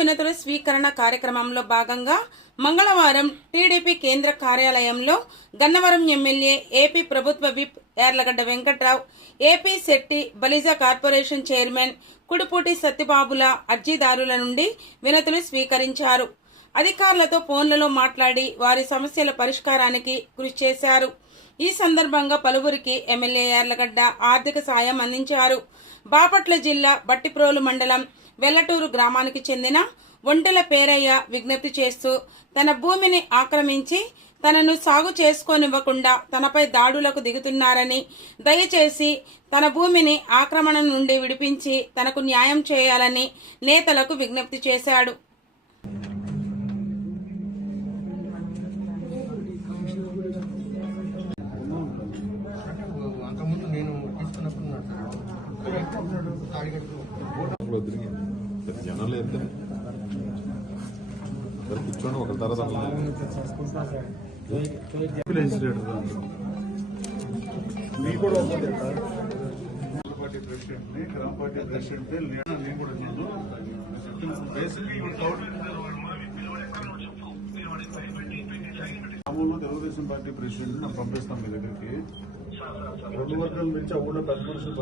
వినతుల స్వీకరణ కార్యక్రమంలో భాగంగా మంగళవారం టీడీపీ కేంద్ర కార్యాలయంలో గన్నవరం ఎమ్మెల్యే ఏపీ ప్రభుత్వ whip Yarlagadda Venkatrao, AP Setti Balija corporation chairman Kudipudi సత్యబాబుల అర్జీదారుల నుండి వినతులు స్వీకరించారు. అధికారులతో ఫోన్లలో మాట్లాడి వారి సమస్యల పరిష్కారానికి కృషి చేశారు. ఈ సందర్భంగా పలువురికి ఎమ్మెల్యే యార్లగడ్డ ఆర్థిక సాయం అందించారు. బాపట్ల జిల్లా బట్టిప్రోలు మండలం వెల్లటూరు గ్రామానికి చెందిన ఒంటెల పేరయ్య విజ్ఞప్తి చేస్తూ తన భూమిని ఆక్రమించి తనను సాగు చేసుకోనివ్వకుండా తనపై దాడులకు దిగుతున్నారని, దయచేసి తన భూమిని ఆక్రమణ నుండి విడిపించి తనకు న్యాయం చేయాలని నేతలకు విజ్ఞప్తి చేశాడు. జనాలు ఎంత కూర్చొని ఒక తర్వాత పార్టీ ప్రెసిడెంట్ ని గ్రామ పార్టీ ప్రెసిడెంట్ నేను కూడా మామూలుగా తెలుగుదేశం పార్టీ ప్రెసిడెంట్ నాకు పంపిస్తాం మీ దగ్గరికి. 2 వర్గాల నుంచి ఆ ఊళ్ళో పెద్ద మనుషులు